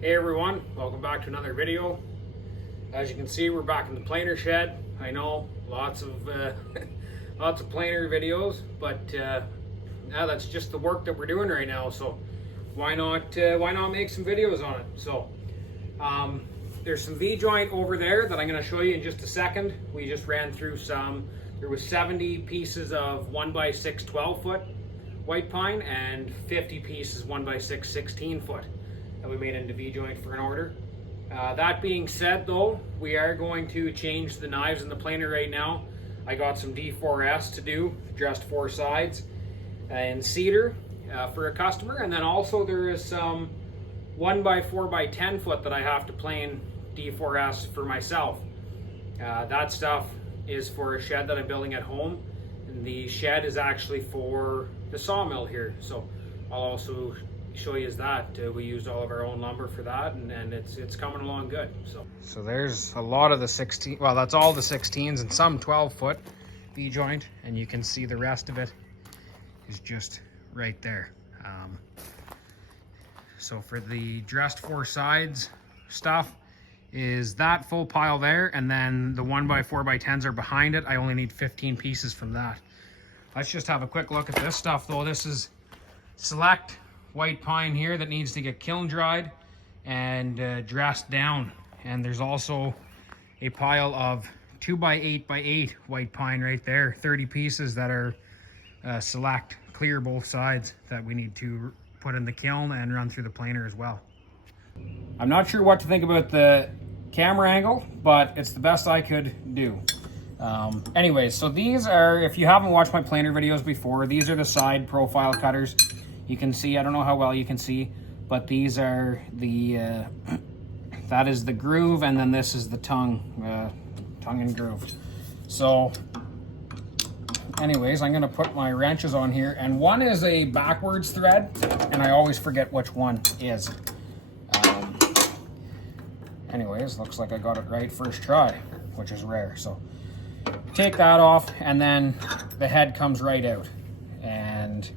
Hey everyone, welcome back to another video. As you can see, we're back in the planer shed. I know lots of lots of planer videos, but yeah, that's just the work that we're doing right now. So why not make some videos on it? So there's some V-joint over there that I'm going to show you in just a second. We just ran through some. There was 70 pieces of 1x6 12-foot white pine and 50 pieces 1x6 16-foot. That we made into V-joint for an order. That being said though, we are going to change the knives in the planer right now. I got some D4S to do, just 4 sides, in cedar for a customer, and then also there is some 1x4x10 foot that I have to plane D4S for myself. That stuff is for a shed that I'm building at home, and the shed is actually for the sawmill here. So I'll also show you that we used all of our own lumber for that, and it's coming along good. So there's a lot of the 16, well, that's all the 16s and some 12-foot V-joint, and you can see the rest of it is just right there. So for the dressed 4 sides stuff is that full pile there, and then the 1x4x10s are behind it. I only need 15 pieces from that. Let's just have a quick look at this stuff though. This is select white pine here that needs to get kiln dried and dressed down, and there's also a pile of 2x8x8 white pine right there, 30 pieces that are select clear both sides that we need to put in the kiln and run through the planer as well. I'm not sure what to think about the camera angle, but it's the best I could do. Anyways, so these are, if you haven't watched my planer videos before, these are the side profile cutters. You can see, I don't know how well you can see, but these are the, that is the groove, and then this is the tongue and groove. So anyways, I'm gonna put my wrenches on here, and one is a backwards thread, and I always forget which one is. Anyways, looks like I got it right first try, which is rare. So take that off, and then the head comes right out. And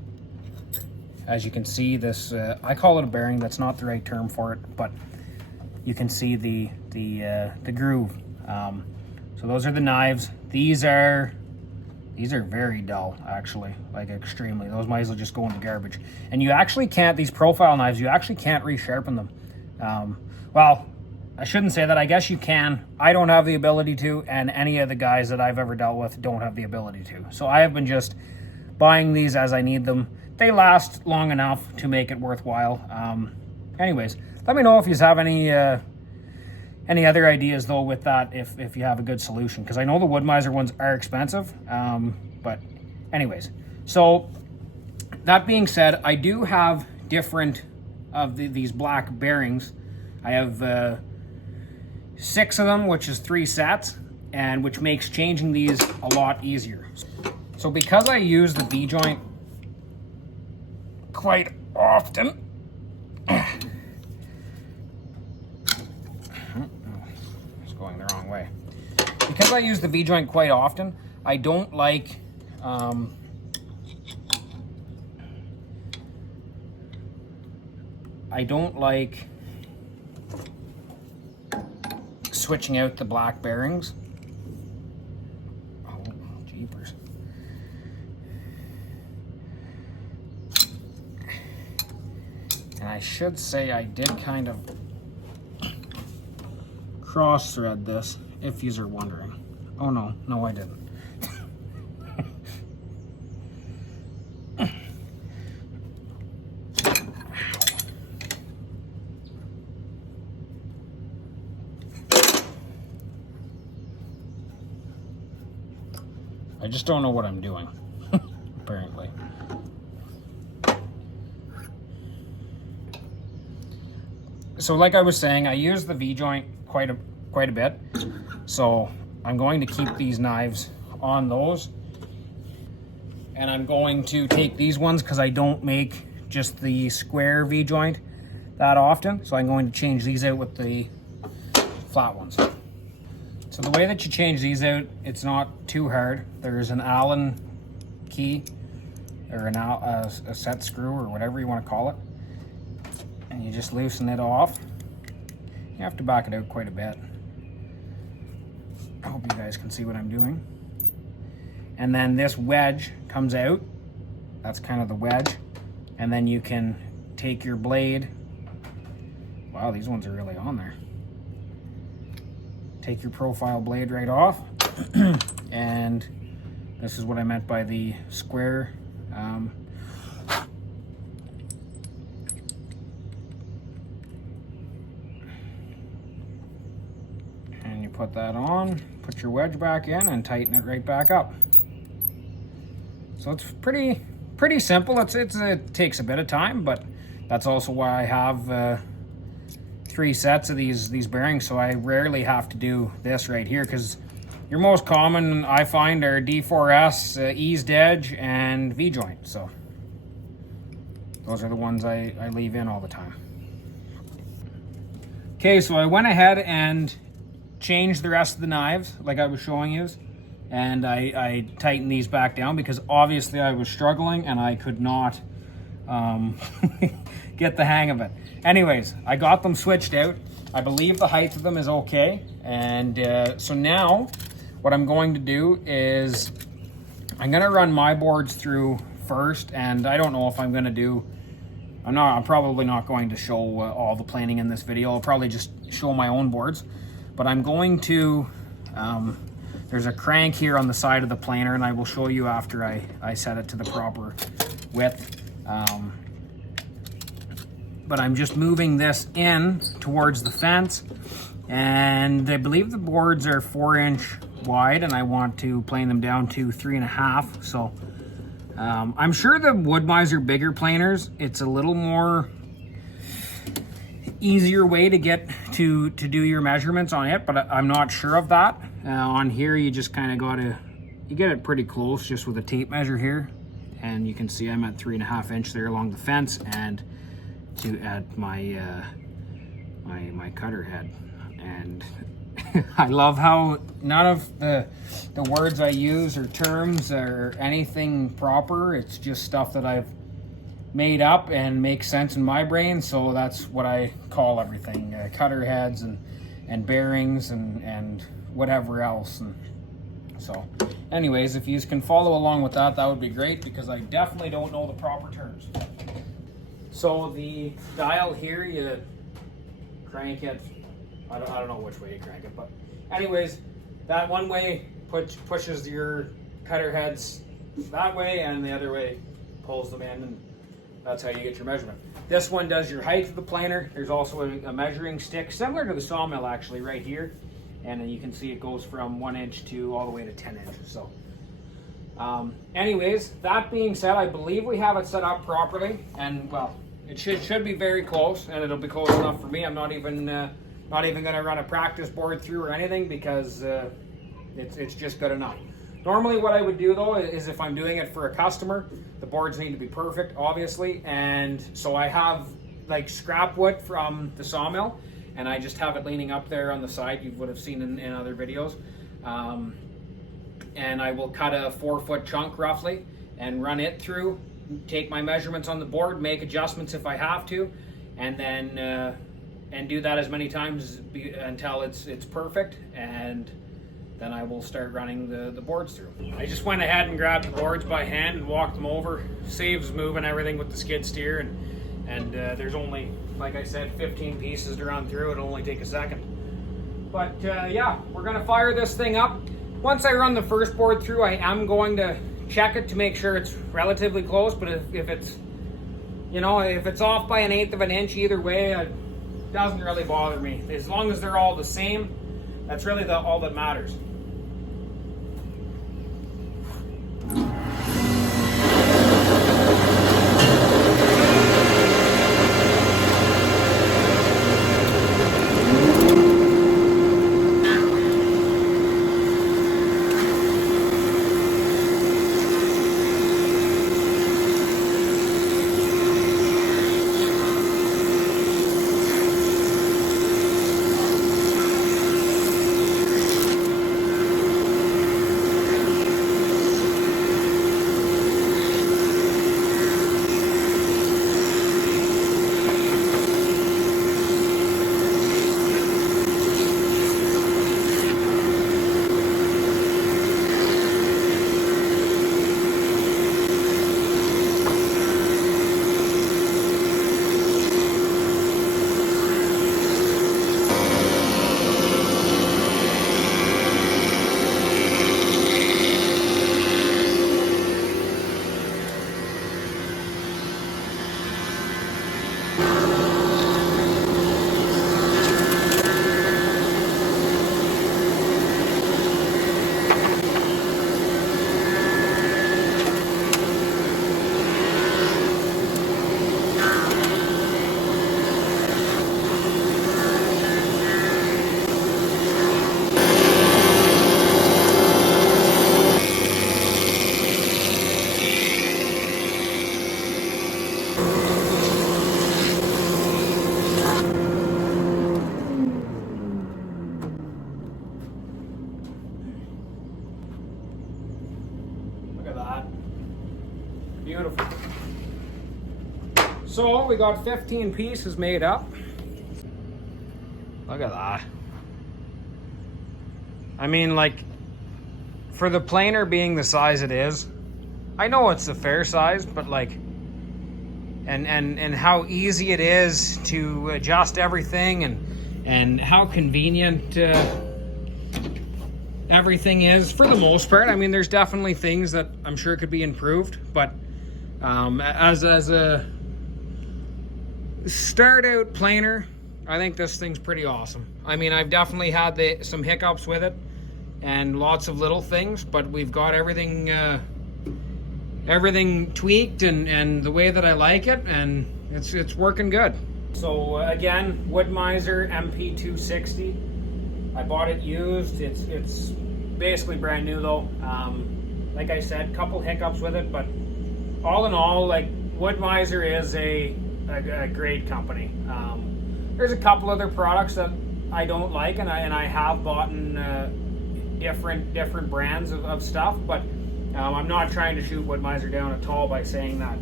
as you can see, this, I call it a bearing, that's not the right term for it, but you can see the groove. So those are the knives. These are very dull, actually, like extremely. Those might as well just go in the garbage. And you actually can't, these profile knives, you actually can't resharpen them. Well, I shouldn't say that. I guess you can. I don't have the ability to, and any of the guys that I've ever dealt with don't have the ability to. So I have been just buying these as I need them. They last long enough to make it worthwhile. Anyways, let me know if you have any other ideas though with that, if you have a good solution, because I know the wood mizer ones are expensive. But anyways, so that being said, I do have different of these black bearings. I have 6 of them, which is 3 sets, and which makes changing these a lot easier. So because I use the V-joint quite often, it's going the wrong way. Because I use the V-joint quite often, I don't like switching out the black bearings. Oh, jeepers. And I should say I did kind of cross thread this, if yous are wondering. Oh no, I didn't. I just don't know what I'm doing, apparently. So like I was saying, I use the V-joint quite a bit. So I'm going to keep these knives on those. And I'm going to take these ones because I don't make just the square V-joint that often. So I'm going to change these out with the flat ones. So the way that you change these out, it's not too hard. There's an Allen key, or a set screw, or whatever you want to call it. And you just loosen it off. You have to back it out quite a bit. I hope you guys can see what I'm doing. And then this wedge comes out. That's kind of the wedge. And then you can take your blade. Wow, these ones are really on there. Take your profile blade right off. And this is what I meant by the square. And you put that on, put your wedge back in, and tighten it right back up. So it's pretty simple. It takes a bit of time, but that's also why I have 3 sets of these bearings, so I rarely have to do this right here, because your most common I find are D4S, eased edge, and V-joint. So those are the ones I leave in all the time. Okay, so I went ahead and changed the rest of the knives like I was showing you, and I tightened these back down because obviously I was struggling and I could not get the hang of it. Anyways, I got them switched out. I believe the height of them is okay. And so now what I'm going to do is I'm going to run my boards through first, and I don't know if I'm going to do, I'm probably not going to show all the planing in this video. I'll probably just show my own boards, but I'm going to, there's a crank here on the side of the planer, and I will show you after I set it to the proper width. But I'm just moving this in towards the fence, and I believe the boards are 4-inch wide, and I want to plane them down to 3.5. So I'm sure the wood mizer bigger planers, it's a little more easier way to get to do your measurements on it, but I'm not sure of that. On here, you just kind of you get it pretty close just with a tape measure here, and you can see I'm at 3.5 inch there along the fence, and at my my cutter head. And I love how none of the words I use or terms or anything proper. It's just stuff that I've made up and makes sense in my brain, so that's what I call everything. Cutter heads and bearings and whatever else. And so anyways, if you can follow along with that, that would be great, because I definitely don't know the proper terms. So the dial here, you crank it, I don't know which way you crank it, but anyways, that one way pushes your cutter heads that way, and the other way pulls them in, and that's how you get your measurement. This one does your height of the planer. There's also a measuring stick, similar to the sawmill actually, right here, and you can see it goes from 1 inch to all the way to 10 inches. So anyways, that being said, I believe we have it set up properly, and well, it should be very close, and it'll be close enough for me. I'm not even going to run a practice board through or anything, because it's just good enough. Normally what I would do though is, if I'm doing it for a customer, the boards need to be perfect, obviously, and so I have like scrap wood from the sawmill, and I just have it leaning up there on the side. You would have seen in other videos. And I will cut a 4-foot chunk roughly and run it through, take my measurements on the board, make adjustments if I have to, and then and do that as many times until it's perfect, and then I will start running the boards through. I just went ahead and grabbed the boards by hand and walked them over. Saves moving everything with the skid steer, and there's only, like I said, 15 pieces to run through. It'll only take a second. But yeah, we're gonna fire this thing up. Once I run the first board through, I am going to check it to make sure it's relatively close, but if it's, if it's off by 1/8 of an inch either way, it doesn't really bother me. As long as they're all the same, that's really all that matters. So we got 15 pieces made up. Look at that. I mean, like, for the planer being the size it is, I know it's a fair size, but like, and how easy it is to adjust everything, and how convenient everything is for the most part. I mean, there's definitely things that I'm sure could be improved, but as a start out planer, I think this thing's pretty awesome. I mean, I've definitely had some hiccups with it and lots of little things, but we've got everything everything tweaked and the way that I like it, and it's working good. So again, wood mizer mp260. I bought it used. It's basically brand new though. Like I said, couple hiccups with it, but all in all, like, wood mizer is a great company. There's a couple other products that I don't like, and I have bought different brands of stuff, but I'm not trying to shoot wood mizer down at all by saying that.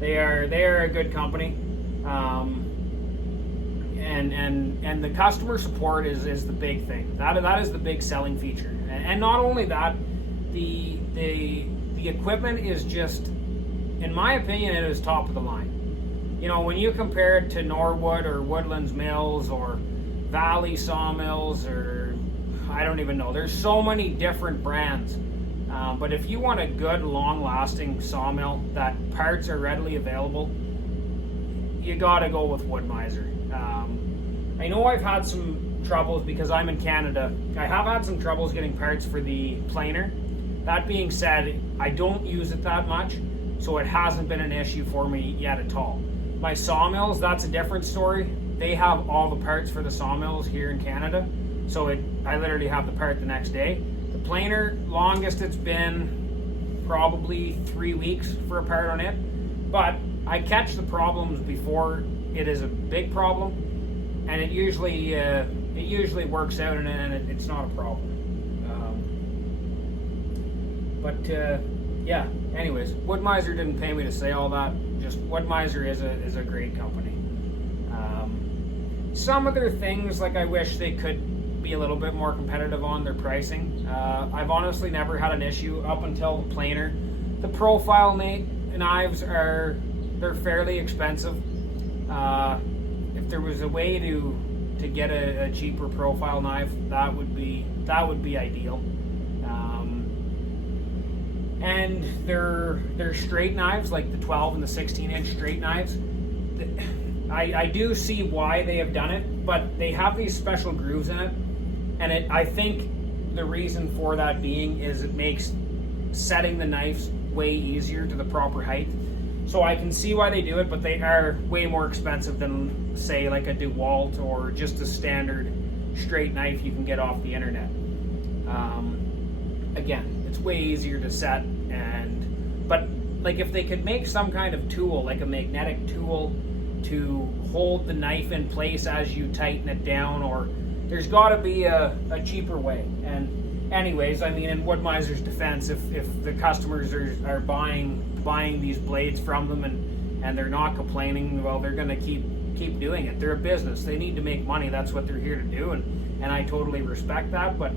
They are a good company, and the customer support is the big thing. That is the big selling feature, and not only that, the equipment is just, in my opinion, it is top of the line. You know, when you compare it to Norwood or Woodlands Mills or Valley Sawmills, or I don't even know, there's so many different brands. But if you want a good, long-lasting sawmill that parts are readily available, you gotta go with wood mizer. I know I've had some troubles because I'm in Canada. I have had some troubles getting parts for the planer. That being said, I don't use it that much, so it hasn't been an issue for me yet at all. My sawmills, that's a different story. They have all the parts for the sawmills here in Canada, so I literally have the part the next day. The planer, longest it's been probably 3 weeks for a part on it, but I catch the problems before it is a big problem, and it usually works out, and it's not a problem. Yeah, anyways, wood mizer didn't pay me to say all that. Just wood mizer is a great company. Some of their things, like, I wish they could be a little bit more competitive on their pricing. I've honestly never had an issue up until the planer. The profile knives they're fairly expensive. If there was a way to get a cheaper profile knife, that would be ideal. And their straight knives, like the 12 and the 16-inch straight knives, I do see why they have done it, but they have these special grooves in it, and I think the reason for that being is it makes setting the knives way easier to the proper height. So I can see why they do it, but they are way more expensive than, say, like a DeWalt or just a standard straight knife you can get off the internet. Again, it's way easier to set, but like, if they could make some kind of tool, like a magnetic tool, to hold the knife in place as you tighten it down, or there's got to be a cheaper way. And anyways, I mean, in wood mizer's defense, if the customers are buying these blades from them and they're not complaining, well, they're going to keep doing it. They're a business. They need to make money. That's what they're here to do, and I totally respect that. But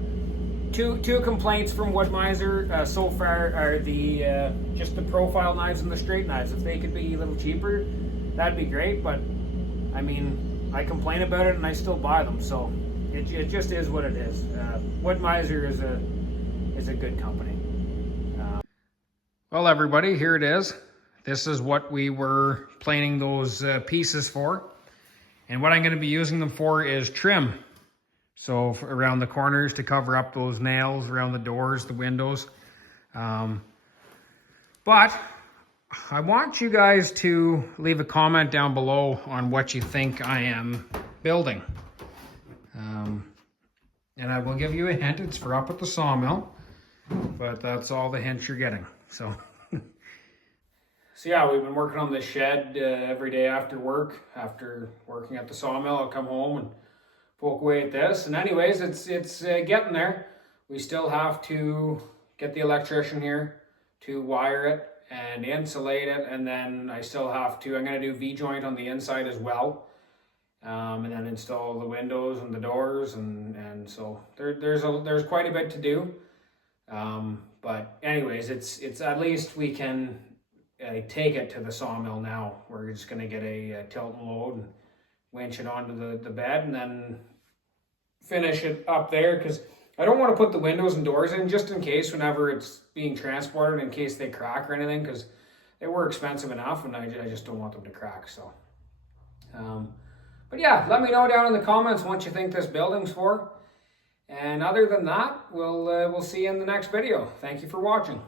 two complaints from wood mizer so far are just the profile knives and the straight knives. If they could be a little cheaper, that'd be great. But I mean, I complain about it and I still buy them, so it just is what it is. Wood mizer is a good company. Well, everybody, here it is. This is what we were planing those pieces for, and what I'm going to be using them for is trim. So around the corners to cover up those nails, around the doors, the windows. But I want you guys to leave a comment down below on what you think I am building. And I will give you a hint, it's for up at the sawmill, but that's all the hints you're getting. So yeah, we've been working on this shed every day after work. After working at the sawmill, I'll come home and poke away at this. And anyways, it's getting there. We still have to get the electrician here to wire it and insulate it, and then I still have to, I'm going to do V-joint on the inside as well, and then install the windows and the doors, and so there's quite a bit to do. But anyways, it's at least we can take it to the sawmill now. We're just going to get a tilt and load and winch it onto the bed, and then finish it up there, because I don't want to put the windows and doors in just in case whenever it's being transported, in case they crack or anything, because they were expensive enough, and I just don't want them to crack. So but yeah, let me know down in the comments what you think this building's for, and other than that, we'll see you in the next video. Thank you for watching.